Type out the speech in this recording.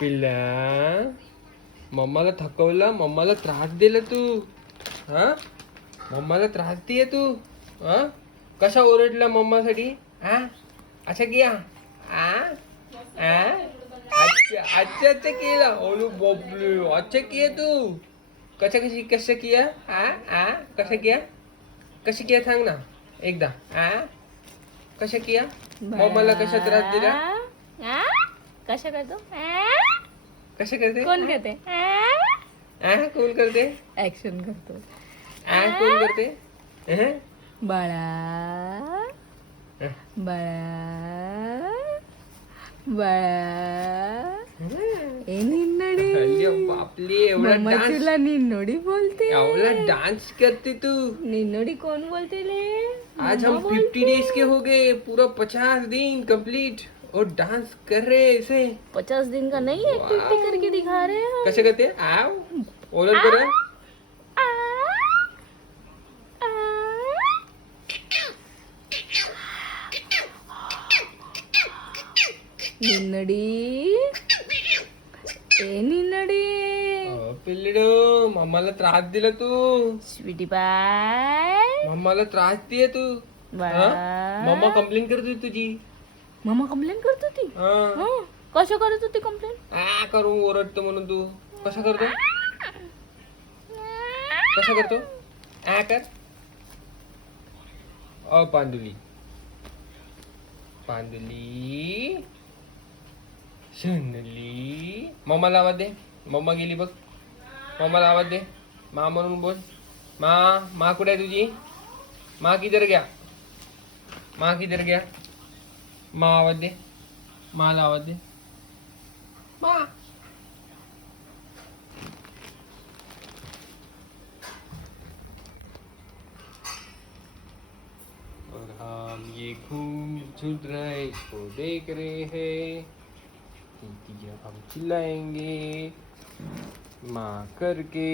पिल्ला मम्माला थकवलं, मम्माला त्रास दिला तू. हा मम्माला त्रास दिये तू. हा कसा ओरडला मम्मासाठी? हा अच्छा किया. आ आ अच्छा अच्छा अच्छा केला. ओलू बापरे, अच्छा किया तू. कसं किया? आ कसं किया? कसं किया सांग ना एकदा. कसं किया? मम्माला कशा त्रास दिला? कशा करतो? कसं करते? कोण करते? कोण करते? ऍक्शन करतो. कोण करते? बाळा बाळा बाळा ए निन्नडी. अरे बापले, एवढा मम्मा डान्स, तुला निन्नोडी बोलते. एवढा डांस करते तू. निन्नोडी कौन बोलते ले? आज मम्मा हम 50 बोलते. डेज के हो गए, पूरा 50 दिन कंप्लीट और डांस कर रहे हैं ऐसे. 50 दिन का नहीं एक्टिविटी करके दिखा रहे हैं हम. कसे करते? आओ ओरल करा. निन्नडी ए निन्नडी पिल्लू मम्माला त्रास दिला तू. स्वीटी पाय मम्माला त्रास दिये तू. बाळा. मम्मा कंप्लेंट करत होती तुझी. मम्मा कंप्लेंट करत होती. कसं करत होती कंप्लेंट? करून ओरडतो म्हणून तू. कसा करतो? कसा करतो? कर. पांडुली पांडुली शनली. मम्माला आवाज दे. मम्मा गेली बघ. मम्माला आवाज दे. मा म्हणून बोल. मा कुठे आहे तुझी? मा किधर गया? मा किधर गया? मा आवाज दे. माला आवाज दे. मा. और हम ये घूम झूल रहे इसको देख रहे हैं कि जब हम चिल्लाएंगे माँ करके.